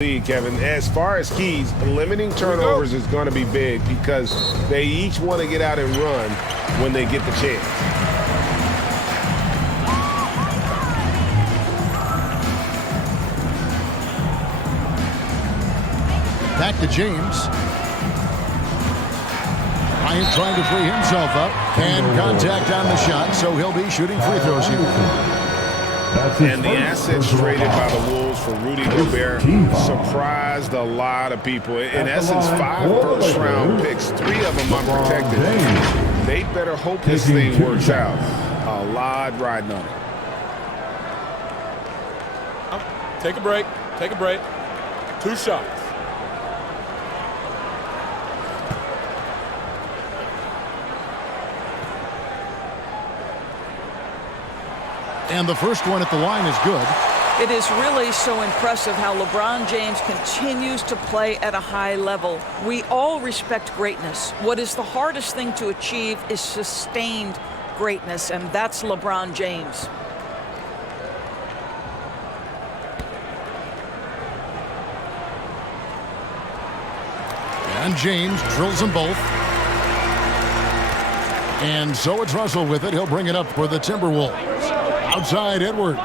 Kevin, as far as keys, limiting turnovers is going to be big because they each want to get out and run when they get the chance. Back to James. Bryant trying to free himself up. And contact on the shot, so he'll be shooting free throws here. And the assets traded by the Wolves for Rudy Gobert surprised a lot of people. In essence, 5 first-round picks, 3 of them unprotected. They better hope this thing works out. A lot riding on it. Take a break. Take a break. 2 shots. And the first one at the line is good. It is really so impressive how LeBron James continues to play at a high level. We all respect greatness. What is the hardest thing to achieve is sustained greatness, and that's LeBron James. And James drills them both. And so it's Russell with it. He'll bring it up for the Timberwolves. Outside Edwards.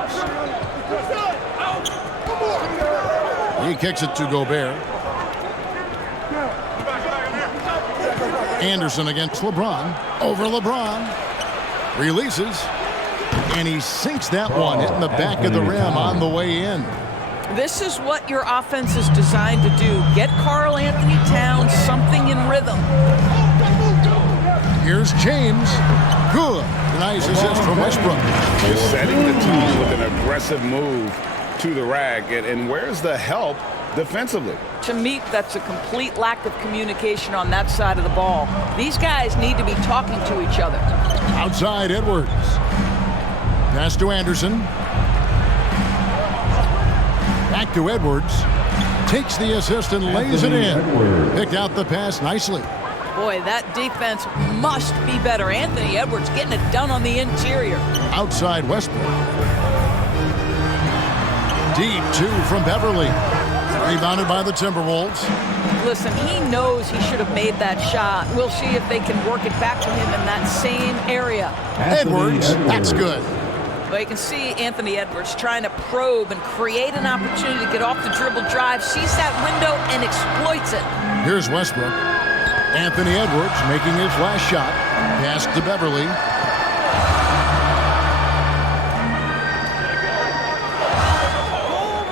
He kicks it to Gobert. Anderson against LeBron. Over LeBron. Releases. And he sinks that one, hitting the back of the rim on the way in. This is what your offense is designed to do. Get Karl Anthony Towns something in rhythm. Here's James. Good. Nice assist from Westbrook. You're setting the tone with an aggressive move to the rack. And where's the help defensively? To me, that's a complete lack of communication on that side of the ball. These guys need to be talking to each other. Outside Edwards. Pass to Anderson. Back to Edwards. Takes the assist and lays it in. Picked out the pass nicely. Boy, that defense must be better. Anthony Edwards getting it done on the interior. Outside Westbrook. Deep 2 from Beverly. Rebounded by the Timberwolves. Listen, he knows he should have made that shot. We'll see if they can work it back to him in that same area. Edwards, that's good. Well, you can see Anthony Edwards trying to probe and create an opportunity to get off the dribble drive, sees that window, and exploits it. Here's Westbrook. Anthony Edwards making his last shot. Pass to Beverly.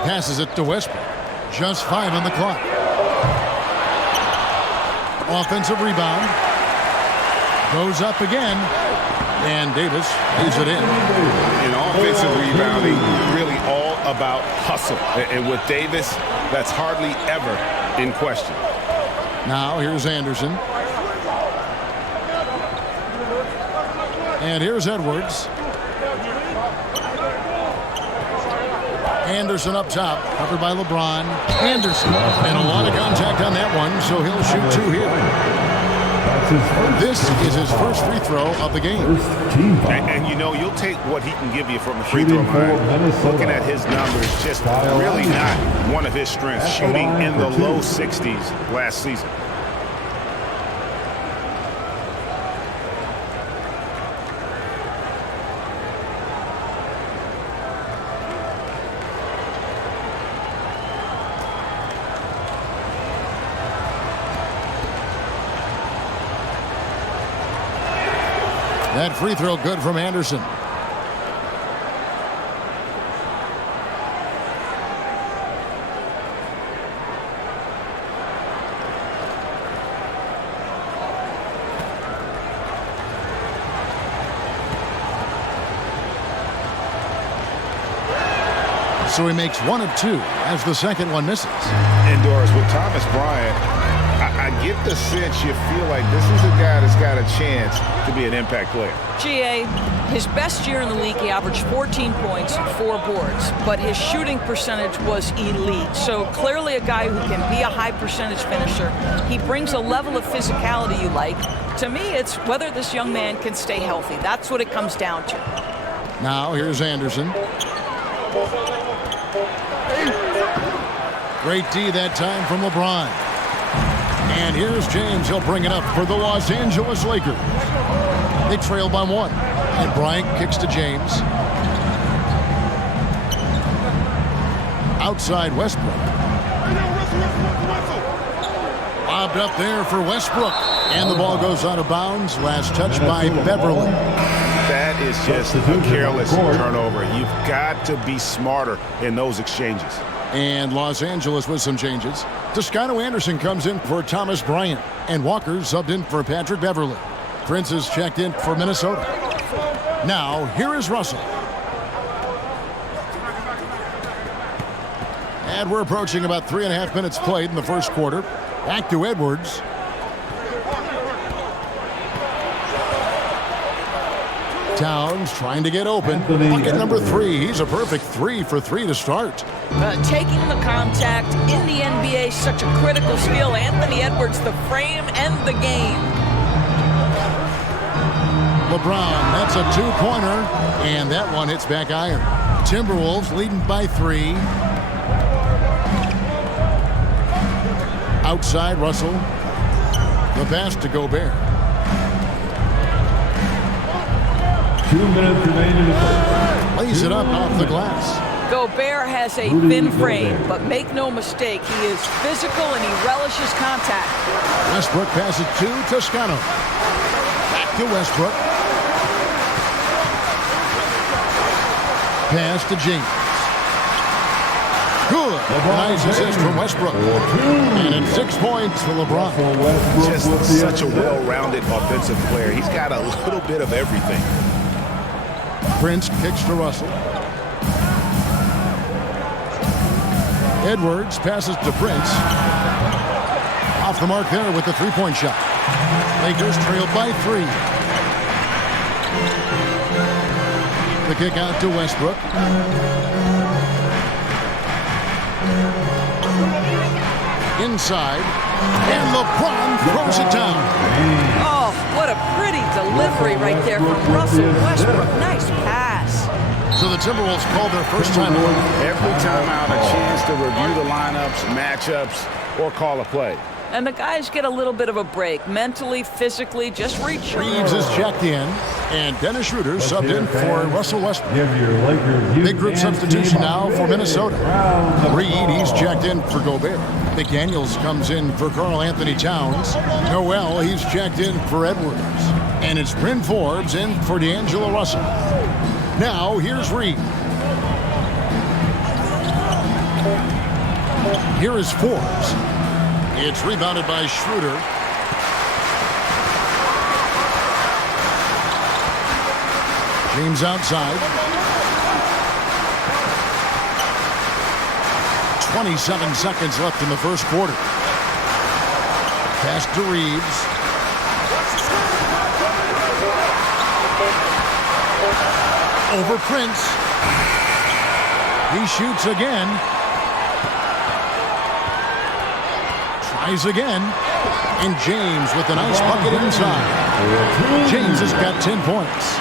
Passes it to Westbrook. Just 5 on the clock. Offensive rebound. Goes up again. And Davis leaves it in. In offensive rebounding, really all about hustle. And with Davis, that's hardly ever in question. Now here's Anderson. And here's Edwards. Anderson up top, covered by LeBron. Anderson. And a lot of contact on that one, so he'll shoot 2 here. This is his first free throw of the game. And you know, you'll take what he can give you from the free throw line. Looking at his numbers, just really not one of his strengths. Shooting in the low 60s last season. That free throw good from Anderson. So he makes 1 of 2 as the second one misses. Indoors with Thomas Bryant. I get the sense you feel like this is a guy that's got a chance to be an impact player. GA, his best year in the league, he averaged 14 points and 4 boards, but his shooting percentage was elite. So clearly a guy who can be a high percentage finisher. He brings a level of physicality you like. To me, it's whether this young man can stay healthy. That's what it comes down to. Now here's Anderson. Great D that time from LeBron. And here's James. He'll bring it up for the Los Angeles Lakers. They trail by 1. And Bryant kicks to James. Outside Westbrook. Lobbed up there for Westbrook. And the ball goes out of bounds. Last touch by Beverly. That is just a careless turnover. You've got to be smarter in those exchanges. And Los Angeles with some changes. Toscano Anderson comes in for Thomas Bryant. And Walker subbed in for Patrick Beverly. Prince is checked in for Minnesota. Now, here is Russell. And we're approaching about 3.5 minutes played in the first quarter. Back to Edwards. Towns trying to get open. Bucket number 3. He's a perfect 3 for 3 to start. Taking the contact in the NBA is such a critical skill. Anthony Edwards, the frame and the game. LeBron, that's a 2-pointer. And that one hits back iron. Timberwolves leading by 3. Outside Russell. The pass to Gobert. 2 minutes remaining. Lays it up off the glass. Gobert has a thin frame, but make no mistake, he is physical and he relishes contact. Westbrook passes to Toscano. Back to Westbrook. Pass to James. Good. Nice assist from Westbrook. And it's 6 points for LeBron. Just such a well-rounded offensive player. He's got a little bit of everything. Prince kicks to Russell. Edwards passes to Prince. Off the mark there with the 3-point shot. Lakers trail by 3. The kick out to Westbrook. Inside. And LeBron throws it down. Oh, what a pretty delivery right there from Russell Westbrook. Nice pass. So the Timberwolves call their first time out. Every time out, a chance to review the lineups, matchups, or call a play. And the guys get a little bit of a break. Mentally, physically, just reach. Reeves is checked in. And Dennis Schroeder subbed in for Russell Westbrook. Give your Lakers Big group substitution now for Minnesota. Reed, he's checked in for Gobert. McDaniels comes in for Karl Anthony Towns. Noel, he's checked in for Edwards. And it's Bryn Forbes in for D'Angelo Russell. Now, here's Reed. Here is Forbes. It's rebounded by Schroeder. James outside. 27 seconds left in the first quarter. Pass to Reeves. Over Prince. He shoots again. Tries again. And James with a nice bucket inside. James has got 10 points.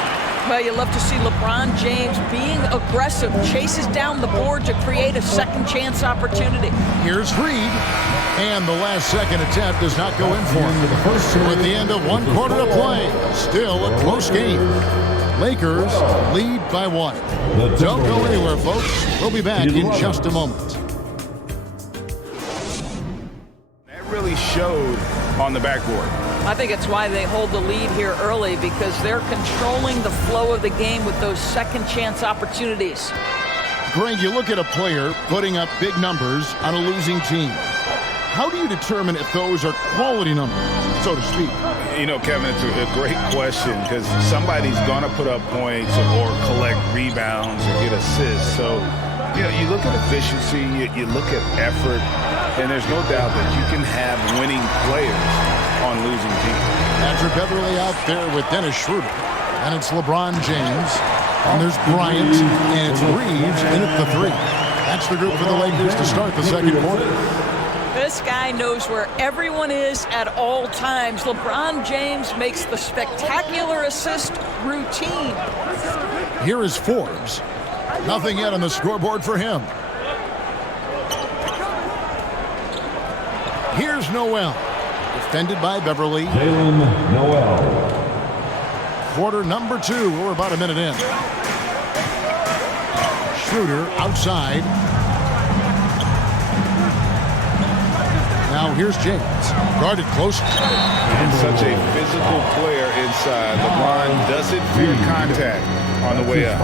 Well, you love to see LeBron James being aggressive, chases down the board to create a second chance opportunity. Here's Reed. And the last second attempt does not go in for him. At the end of 1 quarter to play, still a close game. Lakers lead by 1. Don't go anywhere, folks. We'll be back in just a moment. That really showed on the backboard. I think it's why they hold the lead here early, because they're controlling the flow of the game with those second chance opportunities. Greg, you look at a player putting up big numbers on a losing team. How do you determine if those are quality numbers, so to speak? You know, Kevin, it's a great question, because somebody's going to put up points or collect rebounds or get assists. So, you know, you look at efficiency, you look at effort, and there's no doubt that you can have winning players on losing teams. Patrick Beverly out there with Dennis Schroeder. And it's LeBron James. And there's Bryant. And it's Reeves in at the 3. That's the group for the Lakers to start the second quarter. This guy knows where everyone is at all times. LeBron James makes the spectacular assist routine. Here is Forbes. Nothing yet on the scoreboard for him. Here's Noel. Defended by Beverly. Jalen Noel. Quarter number 2. We're about a minute in. Schroeder outside. Now here's James. Guarded close. And such a physical player inside. LeBron doesn't fear contact on the way up.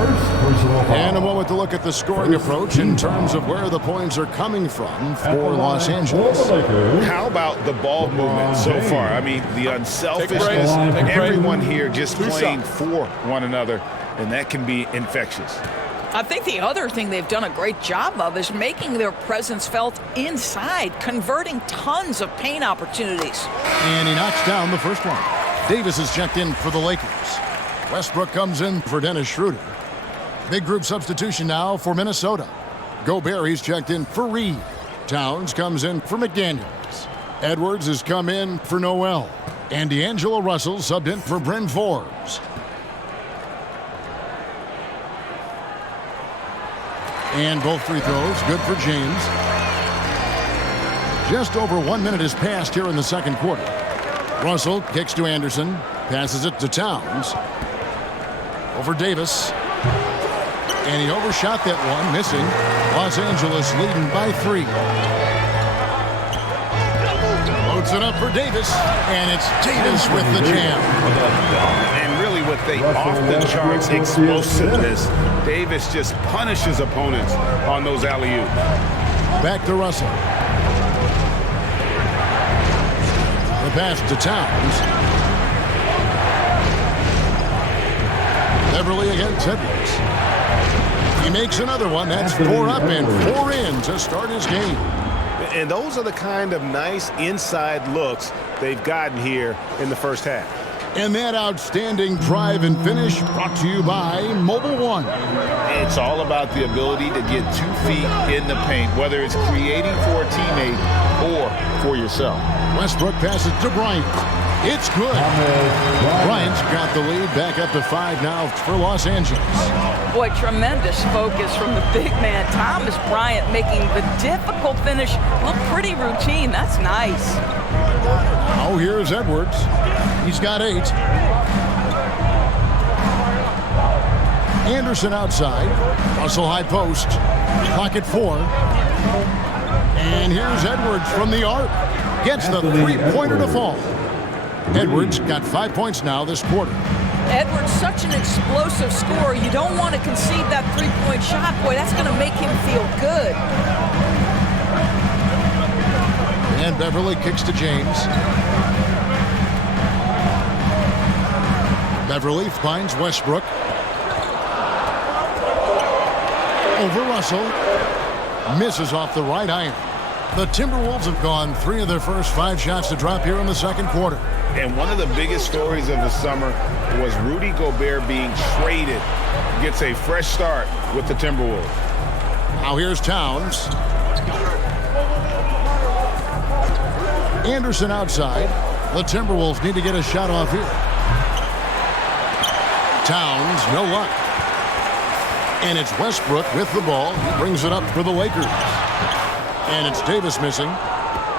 And a moment to look at the scoring approach in terms of where the points are coming from for Los Angeles. How about the ball movement so far? I mean, the unselfishness. Take a break. Everyone here just Two playing shots. for one another, and that can be infectious. I think the other thing they've done a great job of is making their presence felt inside, converting tons of paint opportunities. And he knocks down the first one. Davis is checked in for the Lakers. Westbrook comes in for Dennis Schroeder. Big group substitution now for Minnesota. Gobert, he's checked in for Reed. Towns comes in for McDaniels. Edwards has come in for Noel. And D'Angelo Russell subbed in for Bryn Forbes. And both free throws good for James. Just over 1 minute has passed here in the second quarter. Russell kicks to Anderson, passes it to Towns. Over Davis. And he overshot that one, missing. Los Angeles leading by 3. Loads it up for Davis, and it's Davis with the jam. And really with the off-the-charts explosiveness, Davis just punishes opponents on those alley-oops. Back to Russell. The pass to Towns. Beverly against Edwards. He makes another one. That's 4 up and 4 in to start his game. And those are the kind of nice inside looks they've gotten here in the first half. And that outstanding drive and finish brought to you by Mobile One. It's all about the ability to get 2 feet in the paint, whether it's creating for a teammate or for yourself. Westbrook passes to Bryant. It's good. Bryant's got the lead back up to 5 now for Los Angeles. Boy, tremendous focus from the big man, Thomas Bryant, making the difficult finish look pretty routine. That's nice. Oh, here's Edwards. He's got 8. Anderson outside. Russell high post. Pocket 4. And here's Edwards from the arc. Gets the three-pointer to fall. Edwards got 5 points now this quarter. Edwards, such an explosive scorer. You don't want to concede that three-point shot. Boy, that's going to make him feel good. And Beverly kicks to James. Beverly finds Westbrook. Over Russell. Misses off the right iron. The Timberwolves have gone 3 of their first 5 shots to drop here in the second quarter. And one of the biggest stories of the summer was Rudy Gobert being traded. Gets a fresh start with the Timberwolves. Now here's Towns. Anderson outside. The Timberwolves need to get a shot off here. Towns, no luck. And it's Westbrook with the ball. He brings it up for the Lakers. And it's Davis missing.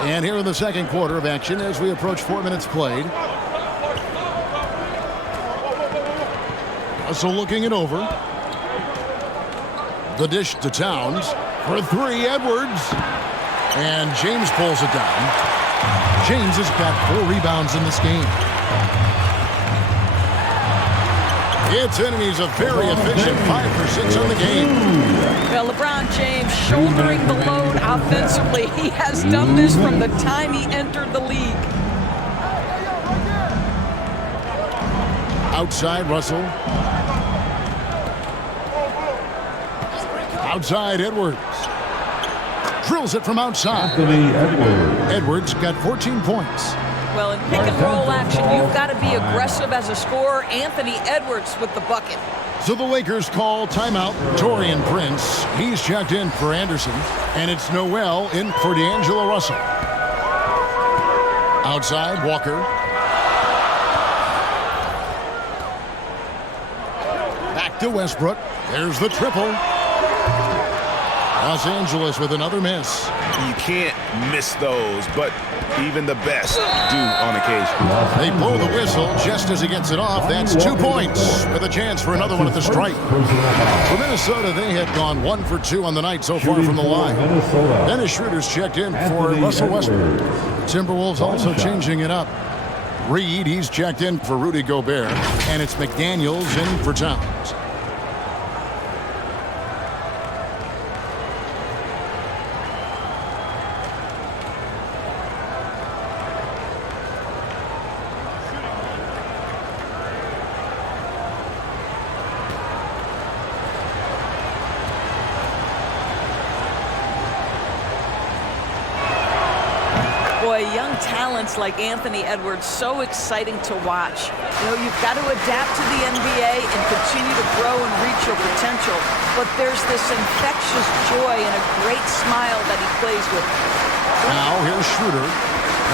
And here in the second quarter of action as we approach 4 minutes played. Russell looking it over. The dish to Towns. For 3, Edwards. And James pulls it down. James has got 4 rebounds in this game. Its enemies a very efficient 5 for 6 on the game. Well, LeBron James shouldering the load offensively. He has done this from the time he entered the league. Outside Russell. Outside Edwards. Drills it from outside. Anthony Edwards. Edwards got 14 points. Well, in pick and roll action, you've got to be aggressive as a scorer. Anthony Edwards with the bucket. So the Lakers call timeout. Taurean Prince, he's checked in for Anderson. And it's Noel in for D'Angelo Russell. Outside, Walker. Back to Westbrook. There's the triple. Los Angeles with another miss. You can't miss those, but even the best do on occasion. They blow the whistle just as he gets it off. That's 2 points with a chance for another one at the stripe. For Minnesota, they had gone 1 for 2 on the night so far from the line. Dennis Schroeder's checked in for Russell Westbrook. Timberwolves also changing it up. Reed, he's checked in for Rudy Gobert. And it's McDaniels in for Towns. Young talents like Anthony Edwards, so exciting to watch. You know, you've got to adapt to the NBA and continue to grow and reach your potential. But there's this infectious joy and a great smile that he plays with. Now here's Schroeder.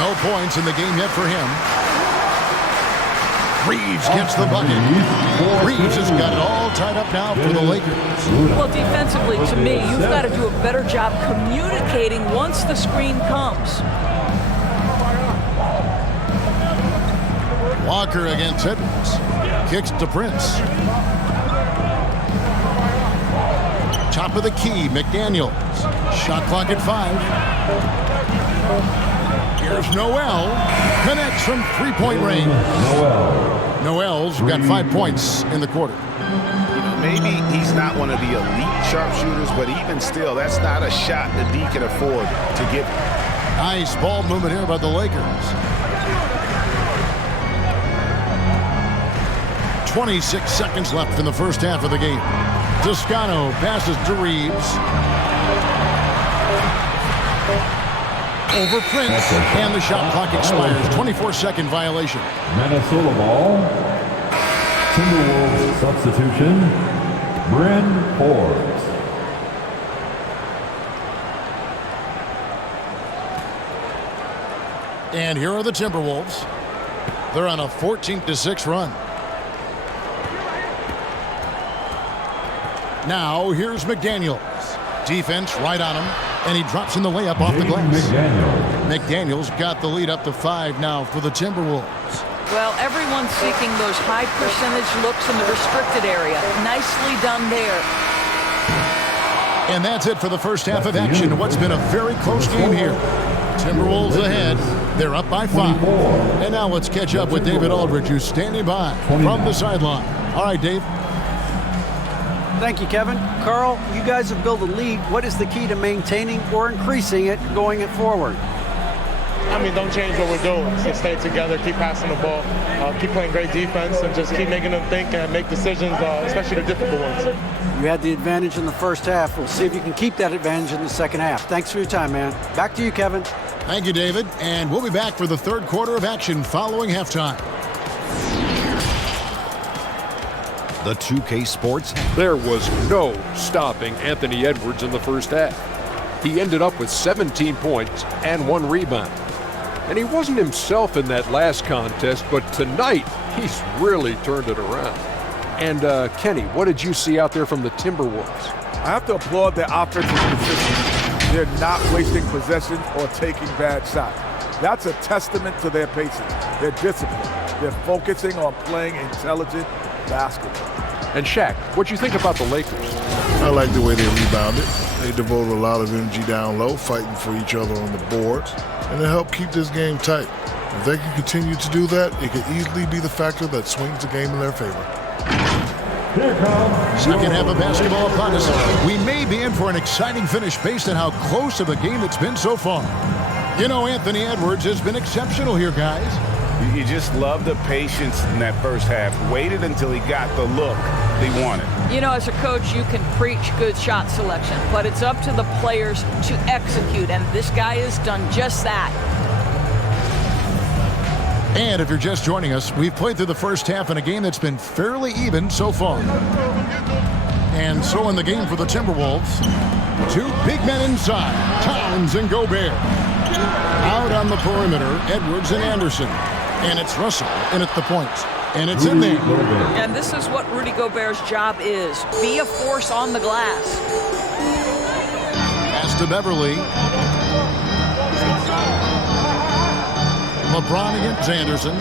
No points in the game yet for him. Reeves gets the bucket. Reeves has got it all tied up now for the Lakers. Well, defensively, to me, you've got to do a better job communicating once the screen comes. Walker against Edwards. Kicks to Prince. Top of the key, McDaniels. Shot clock at 5. Here's Noel. Connects from three-point range. Noel's got 5 points in the quarter. Maybe he's not one of the elite sharpshooters, but even still, that's not a shot that D can afford to give. Nice ball movement here by the Lakers. 26 seconds left in the first half of the game. Toscano passes to Reeves. Over Prince, and the shot clock expires. 24-second violation. Minnesota ball. Timberwolves substitution. Bryn Forbes. And here are the Timberwolves. They're on a 14-6 run. Now, here's McDaniels. Defense right on him, and he drops in the layup off the glass. McDaniels got the lead up to 5 now for the Timberwolves. Well, everyone's seeking those high percentage looks in the restricted area. Nicely done there. And that's it for the first half of action. What's been a very close game here. Timberwolves ahead. They're up by 5. And now let's catch up with David Aldridge, who's standing by from the sideline. All right, Dave. Thank you, Kevin. Carl, you guys have built a lead. What is the key to maintaining or increasing it going it forward? I mean, don't change what we're doing. Just stay together, keep passing the ball, keep playing great defense, and just keep making them think and make decisions, especially the difficult ones. You had the advantage in the first half. We'll see if you can keep that advantage in the second half. Thanks for your time, man. Back to you, Kevin. Thank you, David. And we'll be back for the third quarter of action following halftime. The 2K Sports. There was no stopping Anthony Edwards in the first half. He ended up with 17 points and 1 rebound. And he wasn't himself in that last contest, but tonight he's really turned it around. And Kenny, what did you see out there from the Timberwolves? I have to applaud their offensive consistency. They're not wasting possession or taking bad shots. That's a testament to their patience, their discipline. They're focusing on playing intelligent basketball. And Shaq, what you think about the Lakers? I like the way they rebounded. They devoted a lot of energy down low, fighting for each other on the boards, and it helped keep this game tight. If they can continue to do that, it could easily be the factor that swings the game in their favor. Here comes second half of basketball upon us. We may be in for an exciting finish based on how close of a game it's been so far. You know, Anthony Edwards has been exceptional here, guys. You just love the patience in that first half. Waited until he got the look they wanted. You know, as a coach, you can preach good shot selection, but it's up to the players to execute, and this guy has done just that. And if you're just joining us, we've played through the first half in a game that's been fairly even so far. And so in the game for the Timberwolves, 2 big men inside, Towns and Gobert. Out on the perimeter, Edwards and Anderson. And it's Russell in at the point. And it's in there. And this is what Rudy Gobert's job is. Be a force on the glass. Pass to Beverly. LeBron against Anderson.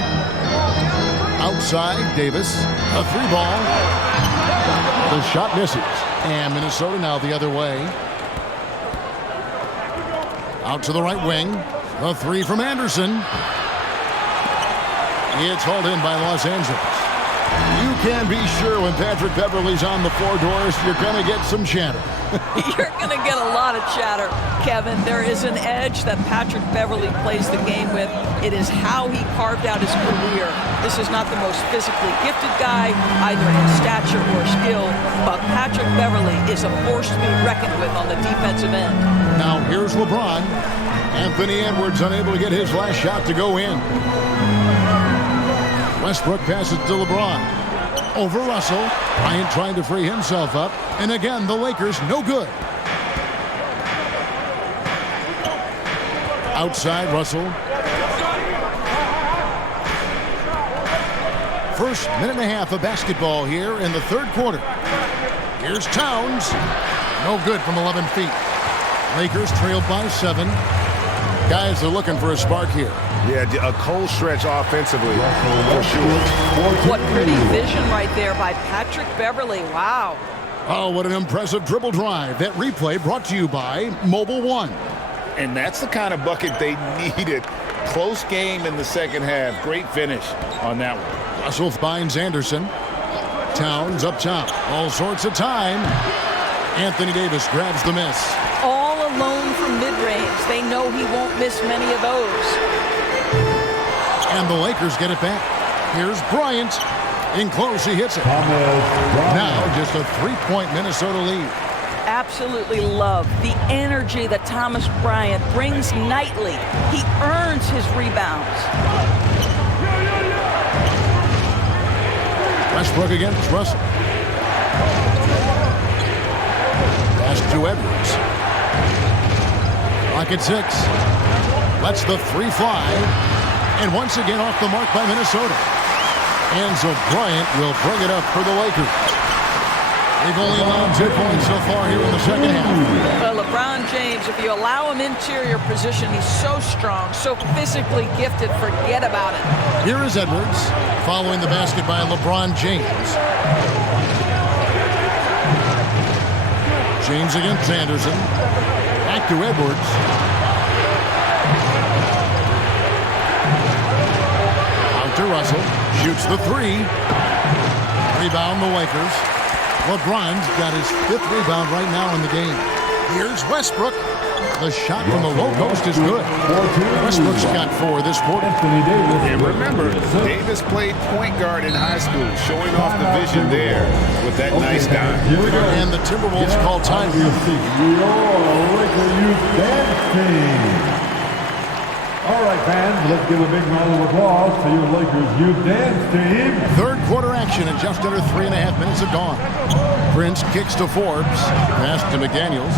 Outside, Davis. A 3-ball. The shot misses. And Minnesota now the other way. Out to the right wing. A 3 from Anderson. It's hauled in by Los Angeles. You can be sure when Patrick Beverly's on the four doors, you're going to get some chatter. You're going to get a lot of chatter, Kevin. There is an edge that Patrick Beverly plays the game with. It is how he carved out his career. This is not the most physically gifted guy, either in stature or skill, but Patrick Beverly is a force to be reckoned with on the defensive end. Now here's LeBron. Anthony Edwards unable to get his last shot to go in. Westbrook passes to LeBron. Over Russell. Bryant trying to free himself up. And again, the Lakers no good. Outside, Russell. First minute and a half of basketball here in the third quarter. Here's Towns. No good from 11 feet. Lakers trailed by 7. Guys are looking for a spark here. Yeah, a cold stretch offensively, for sure. What pretty vision right there by Patrick Beverly. Wow. Oh, what an impressive dribble drive. That replay brought to you by Mobile One. And that's the kind of bucket they needed. Close game in the second half. Great finish on that one. Russell finds Anderson. Towns up top. All sorts of time. Anthony Davis grabs the miss. All alone from mid-range. They know he won't miss many of those. And the Lakers get it back. Here's Bryant. In close, he hits it. Now just a 3-point Minnesota lead. Absolutely love the energy that Thomas Bryant brings nightly. He earns his rebounds. Westbrook against Russell. Pass to Edwards. Clock at 6. Lets the 3 fly. And once again off the mark by Minnesota. And so Bryant will bring it up for the Lakers. They've only allowed 2 points so far here in the second half. Well, LeBron James, if you allow him interior position, he's so strong, so physically gifted, forget about it. Here is Edwards, following the basket by LeBron James. James against Anderson. Back to Edwards. To Russell, shoots the 3. Rebound the Lakers. LeBron's got his 5th rebound right now in the game. Here's Westbrook. The shot from the low post is good. Westbrook's got 4 this quarter. And remember, Davis played point guard in high school, showing off the vision there with that nice dime. And the Timberwolves call time. All right, fans, let's give a big round of applause to your Lakers Youth Dance Team. Third quarter action in just under 3.5 minutes have gone. Prince kicks to Forbes. Pass to McDaniels.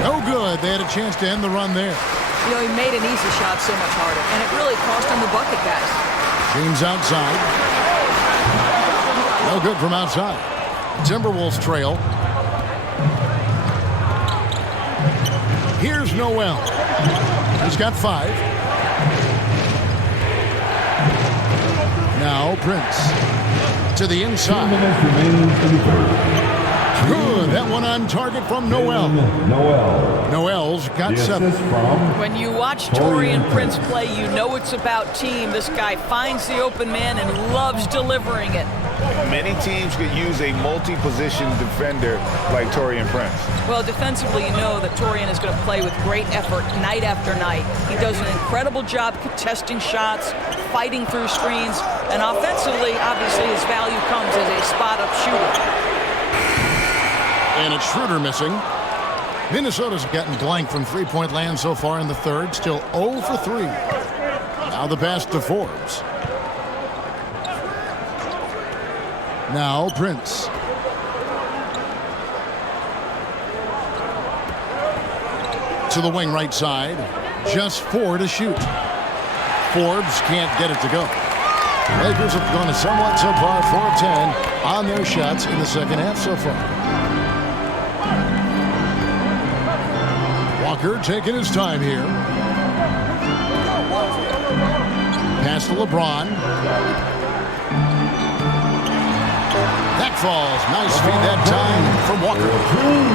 No good. They had a chance to end the run there. You know, he made an easy shot so much harder, and it really cost him the bucket, guys. James outside. No good from outside. Timberwolves trail. Here's Noel. He's got 5. Now Prince to the inside. Good. That one on target from Noel. Noel's got 7. When you watch Taurean Prince play, you know it's about team. This guy finds the open man and loves delivering it. Many teams could use a multi-position defender like Taurean Prince. Well, defensively, you know that Taurean is going to play with great effort night after night. He does an incredible job contesting shots, fighting through screens, and offensively, obviously, his value comes as a spot-up shooter. And it's Schroeder missing. Minnesota's gotten blank from 3-point land so far in the third. Still 0 for 3. Now the pass to Forbes. Now Prince. To the wing right side. Just 4 to shoot. Forbes can't get it to go. Lakers have gone somewhat so far 4 of 10 on their shots in the second half so far. Walker taking his time here. Pass to LeBron. That falls. Nice feed that time from Walker.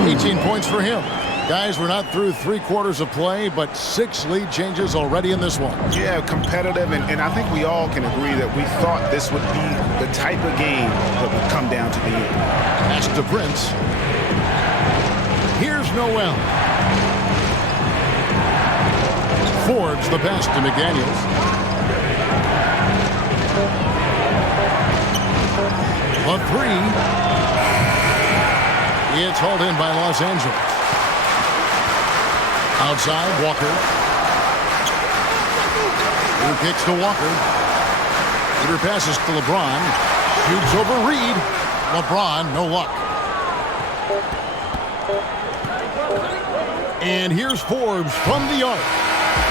18 points for him. Guys, we're not through 3 quarters of play, but 6 lead changes already in this one. Yeah, competitive, and I think we all can agree that we thought this would be the type of game that would come down to the end. Pass to Prince. Here's Noel. Fords the pass to McDaniels. A 3. It's hauled in by Los Angeles. Outside, Walker. Who kicks to Walker. Peter passes to LeBron. Shoots over Reed. LeBron, no luck. And here's Forbes from the arc.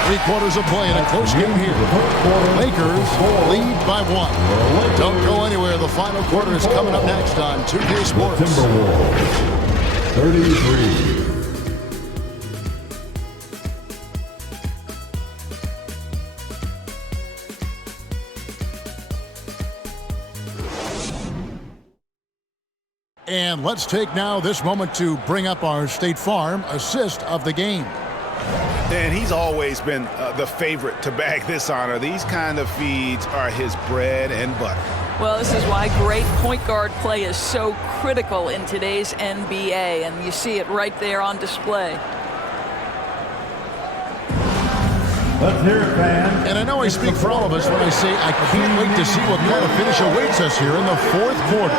3 quarters of play in a close game here. Lakers lead by 1. Don't go anywhere. The final quarter is coming up next on 2K Sports. Timberwolves, 33. And let's take now this moment to bring up our State Farm assist of the game. And he's always been the favorite to bag this honor. These kind of feeds are his bread and butter. Well, this is why great point guard play is so critical in today's NBA, and you see it right there on display. Let's hear it, fans. And I know I speak for all of us when I say I can't wait to see what kind of finish awaits us here in the 4th quarter.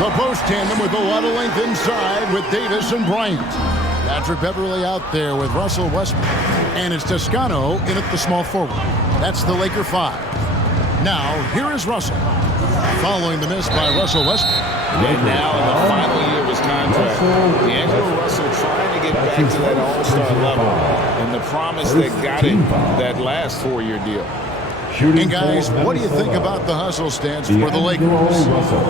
The post tandem with a lot of length inside with Davis and Bryant. Patrick Beverly out there with Russell Westbrook. And it's Toscano in at the small forward. That's the Laker 5. Now, here is Russell. Following the miss by Russell Westbrook. And now in the final year of his contract, D'Angelo Russell trying to get back to that all-star level. And the promise that got him that last 4-year deal. And guys, what do you think about the hustle stance for the Lakers?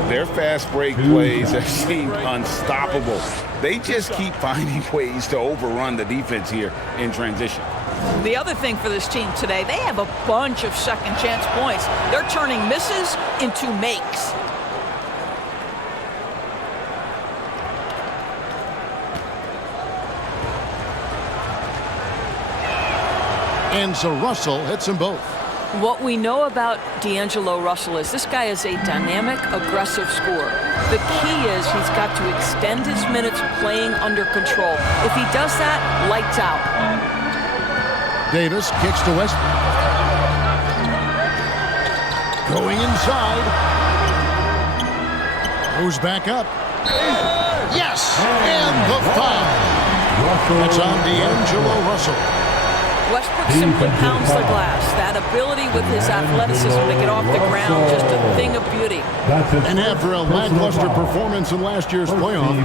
Their fast break plays have seemed unstoppable. They just keep finding ways to overrun the defense here in transition. The other thing for this team today, they have a bunch of second chance points. They're turning misses into makes. And so Russell hits them both. What we know about D'Angelo Russell is this guy is a dynamic, aggressive scorer. The key is he's got to extend his minutes playing under control. If he does that, lights out. Davis kicks to Westbrook. Going inside. Goes back up. Yes! And the foul. That's on D'Angelo Russell. Westbrook simply pounds the glass. That ability with his athleticism to get off the ground, just a thing of beauty. And after a lackluster performance in last year's playoff,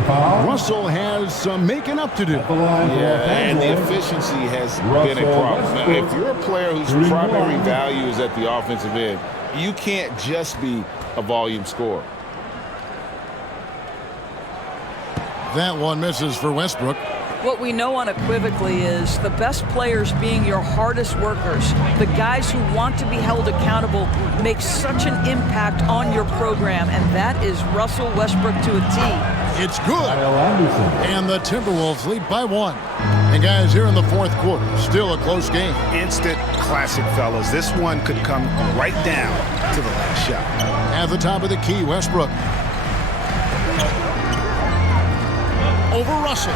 Russell has some making up to do. Yeah, and the efficiency has been a problem. Now, if you're a player whose primary value is at the offensive end, you can't just be a volume scorer. That one misses for Westbrook. What we know unequivocally is the best players being your hardest workers, the guys who want to be held accountable, make such an impact on your program, and that is Russell Westbrook to a T. It's good. And the Timberwolves lead by 1. And guys, here in the 4th quarter, still a close game. Instant classic, fellas. This one could come right down to the last shot. At the top of the key, Westbrook. Over Russell.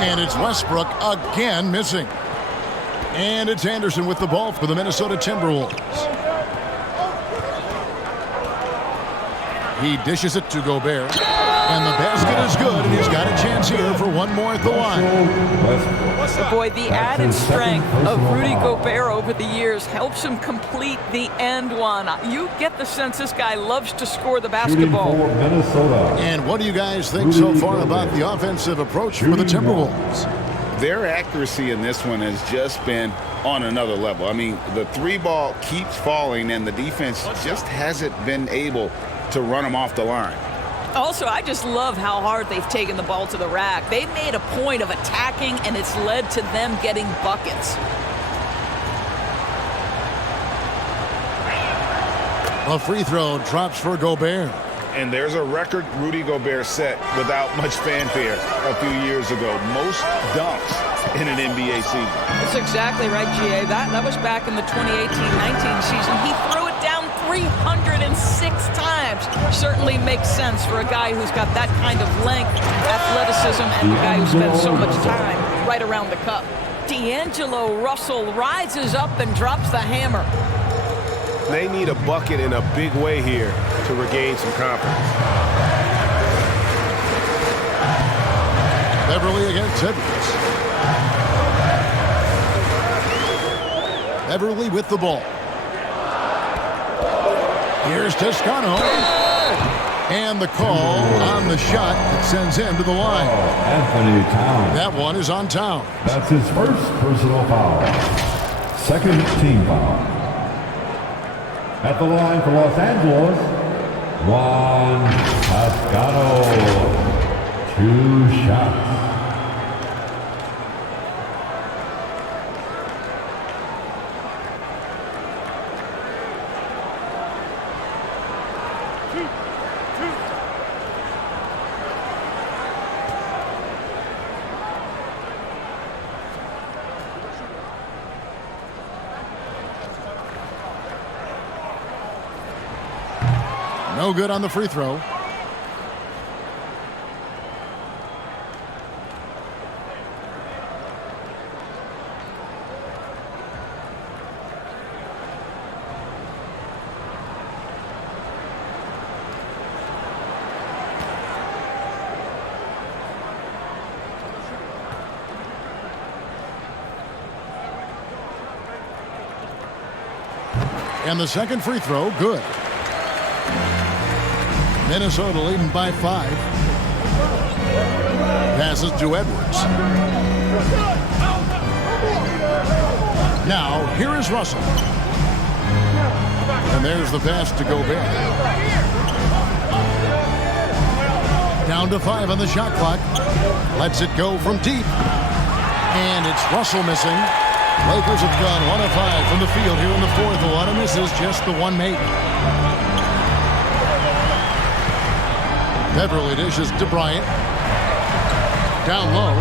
And it's Westbrook again missing. And it's Anderson with the ball for the Minnesota Timberwolves. He dishes it to Gobert. And the basket is good, and he's got a chance here for one more at the line. Boy, the added strength of Rudy Gobert over the years helps him complete the and one. You get the sense this guy loves to score the basketball. And what do you guys think so far about the offensive approach for the Timberwolves? Their accuracy in this one has just been on another level. I mean, the three ball keeps falling, and the defense just hasn't been able to run them off the line. Also, I just love how hard they've taken the ball to the rack. They've made a point of attacking, and it's led to them getting buckets. A free throw drops for Gobert. And there's a record Rudy Gobert set without much fanfare a few years ago. Most dunks in an NBA season. That's exactly right, GA. That was back in the 2018-19 season. He threw it down 306 times. Certainly makes sense for a guy who's got that kind of length, athleticism, and a guy who spends so much time right around the cup. D'Angelo Russell rises up and drops the hammer. They need a bucket in a big way here to regain some confidence. Beverly against Edwards. Beverly with the ball. Here's Toscano. And the call on the shot that sends him to the line. Anthony Towns. That one is on Towns. That's his first personal foul. Second team foul. At the line for Los Angeles, Juan Toscano. 2 shots. No good on the free throw. And the second free throw, good. Minnesota leading by 5. Passes to Edwards. Now, here is Russell. And there's the pass to Gobert. Down to 5 on the shot clock. Lets it go from deep. And it's Russell missing. Lakers have gone 1 of 5 from the field here in the fourth. A lot of misses, just the one made. Beverly dishes to Bryant. Down low.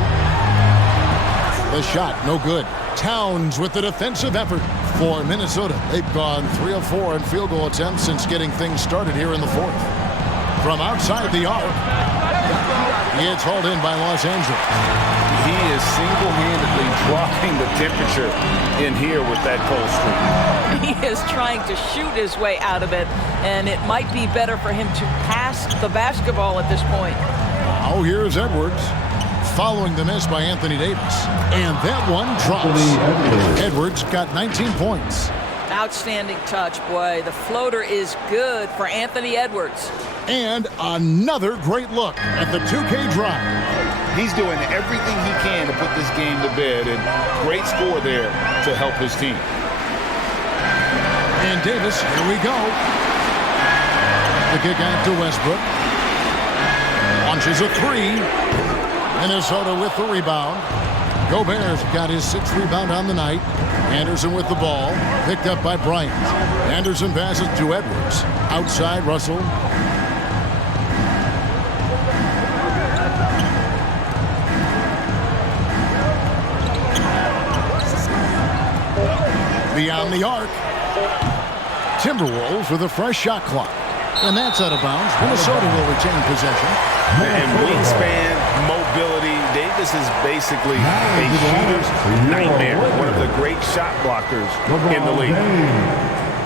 The shot, no good. Towns with the defensive effort for Minnesota. They've gone 3 of 4 in field goal attempts since getting things started here in the fourth. From outside the arc, it's hauled in by Los Angeles. He is single-handedly dropping the temperature in here with that cold streak. He is trying to shoot his way out of it, and it might be better for him to pass the basketball at this point. Now here's Edwards, following the miss by Anthony Davis. And that one drops. Edwards got 19 points. Outstanding touch, boy. The floater is good for Anthony Edwards. And another great look at the 2K drive. He's doing everything he can to put this game to bed, and great score there to help his team. And Davis, here we go. The kick out to Westbrook. Launches a 3. Minnesota with the rebound. Gobert's got his 6th rebound on the night. Anderson with the ball. Picked up by Bryant. Anderson passes to Edwards. Outside, Russell. Beyond the arc. Timberwolves with a fresh shot clock. And that's out of bounds. Minnesota will retain possession. And wingspan, mobility. Davis is basically a shooter's nightmare. One of the great shot blockers in the league.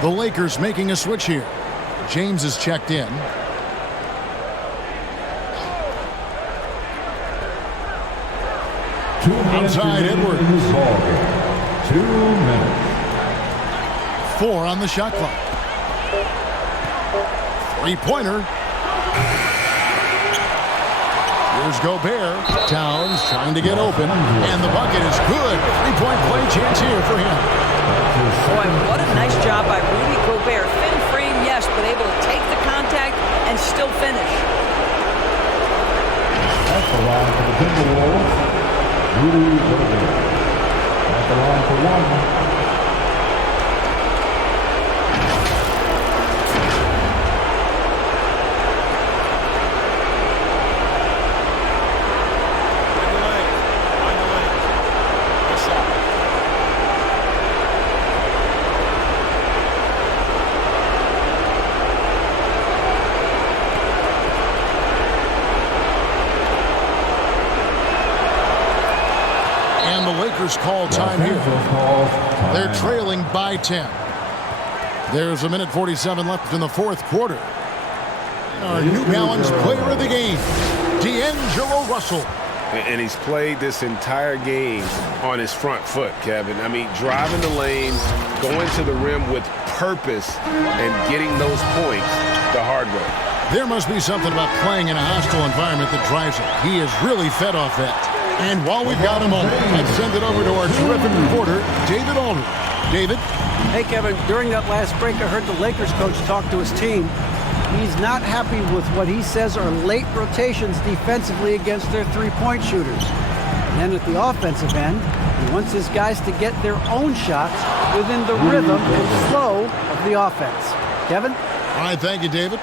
The Lakers making a switch here. James is checked in. Outside Edwards. 2 minutes. 4 on the shot clock. 3-pointer. Here's Gobert. Towns trying to get open, and the bucket is good. Three-point play chance here for him. Boy, what a nice job by Rudy Gobert. Thin frame, yes, but able to take the contact and still finish. That's the line for the Timberwolves. Rudy Gobert. At the line for one. Lakers call time here. They're trailing by 10. There's a minute 47 left in the fourth quarter. Our New Balance player of the game, D'Angelo Russell. And he's played this entire game on his front foot, Kevin. I mean, driving the lanes, going to the rim with purpose, and getting those points the hard way. There must be something about playing in a hostile environment that drives it. He is really fed off that. And while we've got a moment, let's send it over to our terrific reporter, David Aldridge. David? Hey, Kevin. During that last break, I heard the Lakers coach talk to his team. He's not happy with what he says are late rotations defensively against their three-point shooters. And then at the offensive end, he wants his guys to get their own shots within the rhythm and flow of the offense. Kevin? All right, thank you, David.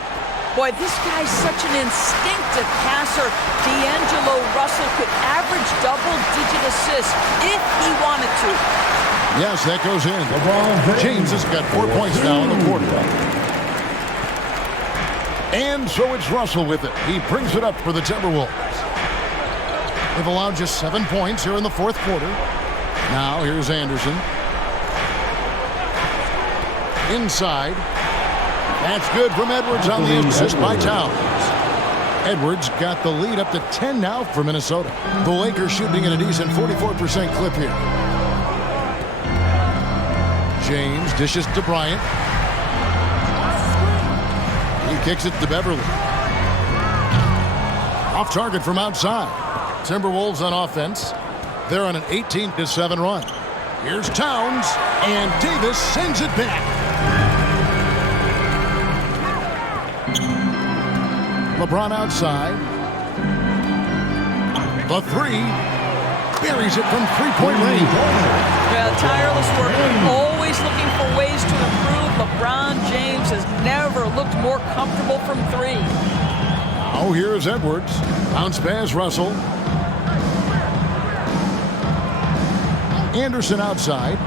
Boy, this guy's such an instinctive passer. D'Angelo Russell could average double-digit assists if he wanted to. Yes, that goes in. James has got 4 points now in the quarter. And so it's Russell with it. He brings it up for the Timberwolves. They've allowed just 7 points here in the fourth quarter. Now here's Anderson. Inside. That's good from Edwards on the assist by Towns. Edwards got the lead up to 10 now for Minnesota. The Lakers shooting at a decent 44% clip here. James dishes to Bryant. He kicks it to Beverly. Off target from outside. Timberwolves on offense. They're on an 18-7 run. Here's Towns, and Davis sends it back. LeBron outside. The three. Buries it from three-point range. Yeah, tireless work. Always looking for ways to improve. LeBron James has never looked more comfortable from three. Now here's Edwards. Bounce pass Russell. Anderson outside.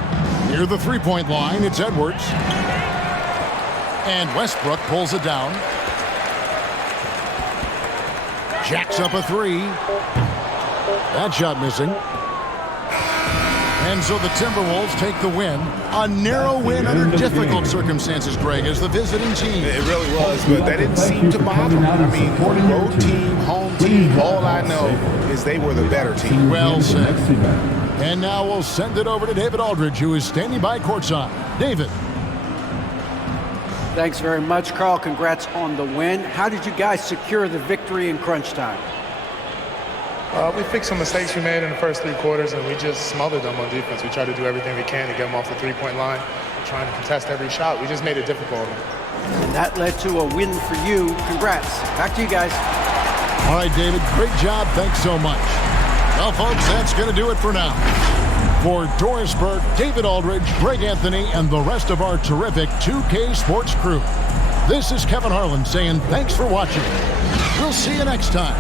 Near the three-point line, it's Edwards. And Westbrook pulls it down. Jacks up a three. That shot missing. And so the Timberwolves take the win. A narrow win under difficult circumstances, Greg, as the visiting team. It really was, but that didn't seem to bother them. I mean, road team, home team, all I know is they were the better team. Well said. And now we'll send it over to David Aldridge, who is standing by courtside. David. Thanks very much, Carl. Congrats on the win. How did you guys secure the victory in crunch time? We fixed some mistakes we made in the first 3 quarters, and we just smothered them on defense. We tried to do everything we can to get them off the three-point line, trying to contest every shot. We just made it difficult on them. And that led to a win for you. Congrats. Back to you guys. All right, David. Great job. Thanks so much. Well, folks, that's going to do it for now. For Doris Burke, David Aldridge, Greg Anthony, and the rest of our terrific 2K Sports crew, this is Kevin Harlan saying thanks for watching. We'll see you next time.